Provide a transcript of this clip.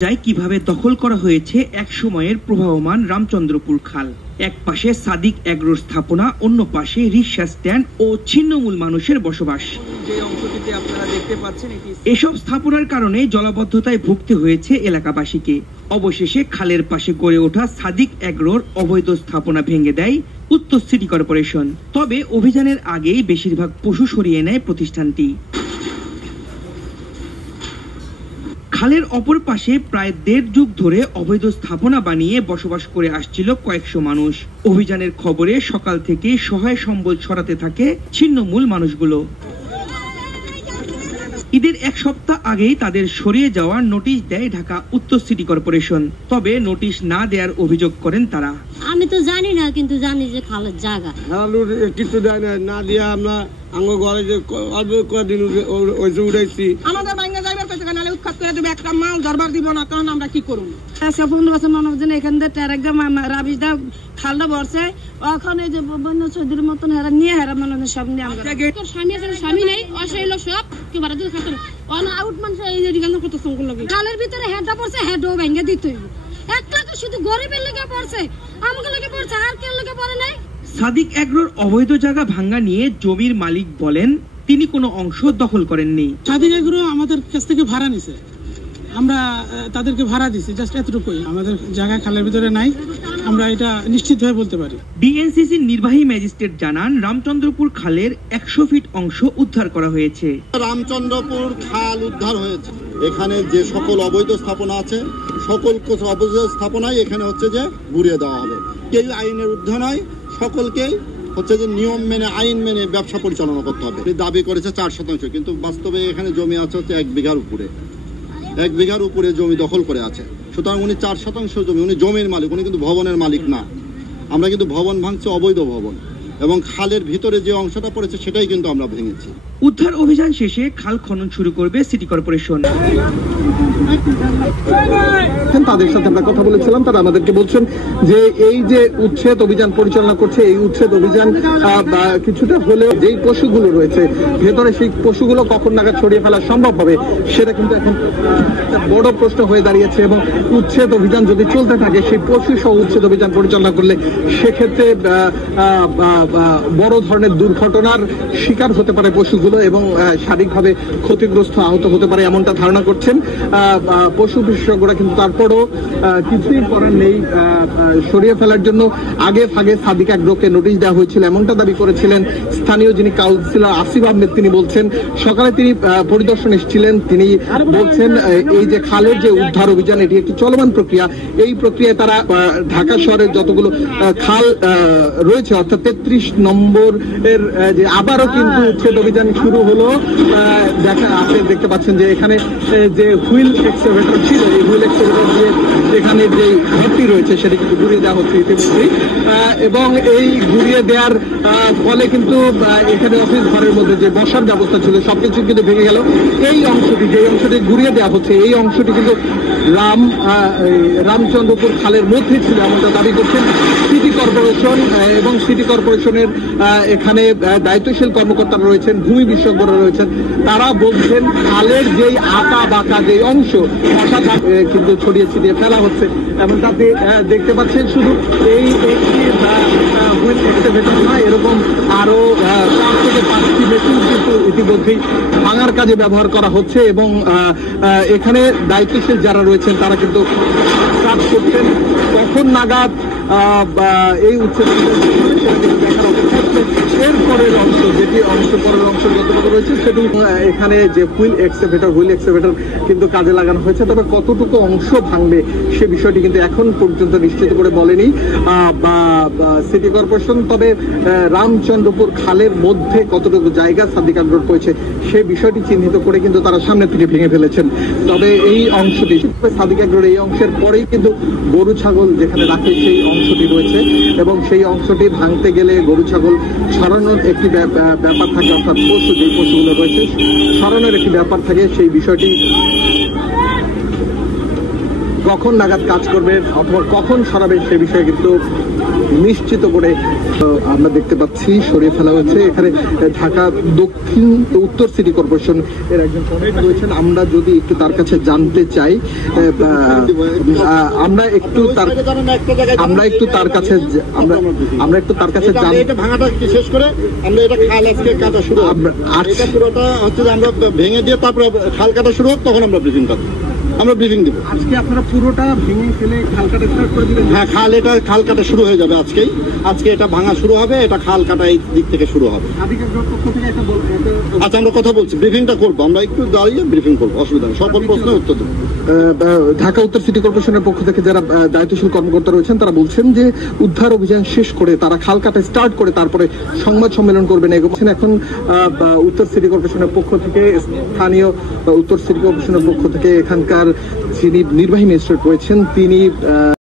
কিভাবে দখল করা হয়েছে এক সময়ের প্রবাহমান রামচন্দ্রপুর খাল। এক পাশে সাদিক এগ্রোর স্থাপনা, অন্য পাশে রিকশা স্ট্যান্ড ও ছিন্নমূল মানুষের বসবাস। এসব স্থাপনার কারণে জলাবদ্ধতায় ভুগতে হয়েছে এলাকাবাসীকে। অবশেষে খালের পাশে গড়ে ওঠা সাদিক এগ্রোর অবৈধ স্থাপনা ভেঙে দেয় উত্তর সিটি কর্পোরেশন। তবে অভিযানের আগেই বেশিরভাগ পশু সরিয়ে নেয় প্রতিষ্ঠানটি। খালের অপর পাশে প্রায় ১.৫ যুগ ধরে অবৈধ স্থাপনা বানিয়ে বসবাস করে আসছিল কয়েকশো মানুষ। অভিযানের খবরে সকাল থেকে সহায় সম্বল ছড়াতে থাকে ছিন্নমূল মানুষগুলো। ঈদের এক সপ্তাহ আগেই তাদের সরিয়ে যাওয়ার নোটিশ দেয় ঢাকা উত্তর সিটি কর্পোরেশন। তবে নোটিশ না দেওয়ার অভিযোগ করেন তারা। আমি তো জানি না, কিন্তু জানি যে খালের জায়গা কিছু দেয় না দিয়ে আমরা আঙ্গ ঘরে যে অল্প কদিন উঠেছি আমাদের ভাঙ্গা যাইবার কাছে নালে উৎখাত করে দেবে, একটা মাল দরবার দিব না, তখন আমরা কি করব? 15 বছর মনে হচ্ছে এখান থেকে একদম রাবিশদা খালটা ভরছে, এখন এই যে বন্য সৌদির মতন হেরা নিয়ে হেরা মনে হয় সব নিয়ে আমরা স্বামী আছে, স্বামী নেই, অশৈল সব কি বাড়া দিতে খাতে অন আউট মানুষ এই যে দিগান কত সংকল লাগে। খালের ভিতরে হেডটা পড়ছে, হেডও ভেঙে দিতে হইব। একটা তো শুধু গরিবের লেগে পড়ছে, আমাকে লেগে পড়ছে, আর কেউ লেগে পড়ে নাই। সাদিক এগ্রোর অবৈধ জায়গা ভাঙ্গা নিয়ে জমির মালিক বলেন তিনি কোনো অংশ দখল করেননি। সাদিক এগ্রো আমাদের কাছ থেকে ভাড়া নিছে, আমরা তাদেরকে ভাড়া দিছি, জাস্ট এতটুকুই। আমাদের জায়গা খালের ভিতরে নাই, আমরা এটা নিশ্চিতভাবে বলতে পারি। বিএনসিসির নির্বাহী ম্যাজিস্ট্রেট জানান রামচন্দ্রপুর খালের 100 ফিট অংশ উদ্ধার করা হয়েছে। রামচন্দ্রপুর খাল উদ্ধার হয়েছে। এখানে যে সকল অবৈধ স্থাপনা আছে, সকল অবৈধ স্থাপনাই এখানে হচ্ছে যে ঘুরিয়ে দেওয়া হবে। কেউ আইনের ঊর্ধ্বে নয়, সকলকেই হচ্ছে যে নিয়ম মেনে, আইন মেনে ব্যবসা পরিচালনা করতে হবে। দাবি করেছে 4%, কিন্তু বাস্তবে এখানে জমি আছে হচ্ছে 1 বিঘার উপরে। 1 বিঘার উপরে জমি দখল করে আছে। সুতরাং উনি 4% জমি, উনি জমির মালিক, উনি কিন্তু ভবনের মালিক না। আমরা কিন্তু ভবন ভাঙছি, অবৈধ ভবন, এবং খালের ভিতরে যে অংশটা পড়েছে সেটাই কিন্তু আমরা ভেঙেছি। উদ্ধার অভিযান শেষে খাল খনন শুরু করবে সিটি কর্পোরেশন। তাদের সাথে আমরা কথা বলেছিলাম, তারা আমাদেরকে বলছেন যে এই যে উচ্ছেদ অভিযান পরিচালনা করছে, এই উচ্ছেদ অভিযান কিছুটা হলেও যেই পশুগুলো রয়েছে ভেতরে, সেই পশুগুলো কখন নাগাদ ছড়িয়ে ফেলা সম্ভব হবে সেটা কিন্তু এখন একটা বড় প্রশ্ন হয়ে দাঁড়িয়েছে। এবং উচ্ছেদ অভিযান যদি চলতে থাকে, সেই পশু সহ উচ্ছেদ অভিযান পরিচালনা করলে সেক্ষেত্রে বড় ধরনের দুর্ঘটনার শিকার হতে পারে পশুগুলো এবং শারীরিকভাবে ক্ষতিগ্রস্ত, আহত হতে পারে, এমনটা ধারণা করছেন পশু বিশেষজ্ঞরা। কিন্তু তারপরও কিছুই করার নেই, সরিয়ে ফেলার জন্য আগে ভাগে সাদিক এগ্রোকে নোটিশ দেওয়া হয়েছিল, এমনটা দাবি করেছিলেন স্থানীয় যিনি কাউন্সিলর আসিফ আহমেদ। তিনি বলছেন সকালে তিনি পরিদর্শন এসেছিলেন, তিনি বলছেন এই যে খালের যে উদ্ধার অভিযান, এটি একটি চলমান প্রক্রিয়া। এই প্রক্রিয়ায় তারা ঢাকা শহরের যতগুলো খাল রয়েছে, অর্থাৎ 33 নম্বর এর যে আবারও কিন্তু উচ্ছেদ অভিযান শুরু হলো। আপনি দেখতে পাচ্ছেন যে এখানে যে হুইল এক্সকাভেটর ছিল, এই হুইল এক্সকাভেটর দিয়ে এখানে যে ঘরটি রয়েছে সেটি কিন্তু ঘুরিয়ে দেওয়া হচ্ছে ইতিমধ্যেই। এবং এই ঘুরিয়ে দেওয়ার ফলে কিন্তু এখানে অফিস ঘরের মধ্যে যে বসার ব্যবস্থা ছিল সবকিছু কিন্তু ভেঙে গেল। এই অংশটি, যে অংশটি ঘুরিয়ে দেওয়া হচ্ছে, এই অংশটি কিন্তু রামচন্দ্রপুর খালের মধ্যে ছিল, এমনটা দাবি করছেন সিটি কর্পোরেশন। এবং সিটি কর্পোরেশনের এখানে দায়িত্বশীল কর্মকর্তারা রয়েছেন, ভূমি বিশেষজ্ঞরা রয়েছেন, তারা বলছেন খালের যেই আঁকা বাঁকা যে অংশ কিন্তু ছড়িয়ে ছিটিয়ে ফেলা হচ্ছে। এমনটাতে দেখতে পাচ্ছেন শুধু এই একটি নয়, এরকম আরো 4 থেকে 5টি মেশিন কিন্তু ইতিমধ্যেই ভাঙার কাজে ব্যবহার করা হচ্ছে। এবং এখানে দায়িত্বশীল যারা রয়েছেন তারা কিন্তু কাজ করছেন। কখন নাগাদ এই উচ্ছেদ এরপরের অংশ, যেটি পরের অংশ যতটুকু রয়েছে সেটি এখানে যে হুইল এক্সকাভেটর কিন্তু কাজে লাগানো হয়েছে। তবে কতটুকু অংশ ভাঙবে সে বিষয়টি কিন্তু এখন পর্যন্ত নিশ্চিত করে বলেনি সিটি কর্পোরেশন। তবে রামচন্দ্রপুর খালের মধ্যে কতটুকু জায়গা সাদিক এগ্রোর পড়েছে সেই বিষয়টি চিহ্নিত করে কিন্তু তারা সামনে থেকে ভেঙে ফেলেছেন। তবে এই অংশটি সাদিক এগ্রোর এই অংশের পরেই কিন্তু গরু ছাগল যেখানে রাখে সেই অংশটি রয়েছে, এবং সেই অংশটি ভাঙতে গেলে গরু ছাগল সরানোর একটি ব্যাপার থাকে, অর্থাৎ পশু, যে পশুগুলো রয়েছে সরানোর একটি ব্যাপার থাকে। সেই বিষয়টি কখন নাগাদ কাজ করবেন অথবা কখন সরাবেন সে বিষয়ে কিন্তু নিশ্চিত করে আমরা দেখতে পাচ্ছি সরিয়ে ফেলা হয়েছে। এখানে ঢাকা দক্ষিণ উত্তর সিটি কর্পোরেশন এর একজন কর্মকর্তা রয়েছেন, আমরা যদি একটু তার কাছে জানতে চাই, আমরা একটু তার কাছে এটা ভাঙাটা শেষ করে আমরা এটা খাল আজকে কাটা শুরু হবে। এটা পুরোটা হচ্ছে যে আমরা ভেঙে দিয়ে তারপরে খাল কাটা শুরু হোক, তখন আমরা ব্রিফিং দিব। আজকে আপনারা পুরোটা ভেঙে ফেলে খাল কাটা স্টার্ট করে দিবেন? হ্যাঁ, খাল কাটা শুরু হয়ে যাবে আজকে এটা ভাঙা শুরু হবে, এটা খাল কাটা এই দিক থেকে শুরু হবে। আচ্ছা, আমরা কথা বলছি, ব্রিফিংটা করবো, আমরা একটু দাঁড়িয়ে ব্রিফিং করবো, অসুবিধা নেই, সকল প্রশ্নের উত্তর দেবো। ঢাকা উত্তর সিটি কর্পোরেশনের পক্ষ থেকে যারা দায়িত্বশীল কর্মকর্তা রয়েছেন তারা বলছেন যে উদ্ধার অভিযান শেষ করে তারা খাল কাটা স্টার্ট করে তারপরে সংবাদ সম্মেলন করবেন। এখন উত্তর সিটি কর্পোরেশনের পক্ষ থেকে স্থানীয় উত্তর সিটি কর্পোরেশনের পক্ষ থেকে এখানকার যিনি নির্বাহী ম্যাজিস্ট্রেট রয়েছেন তিনি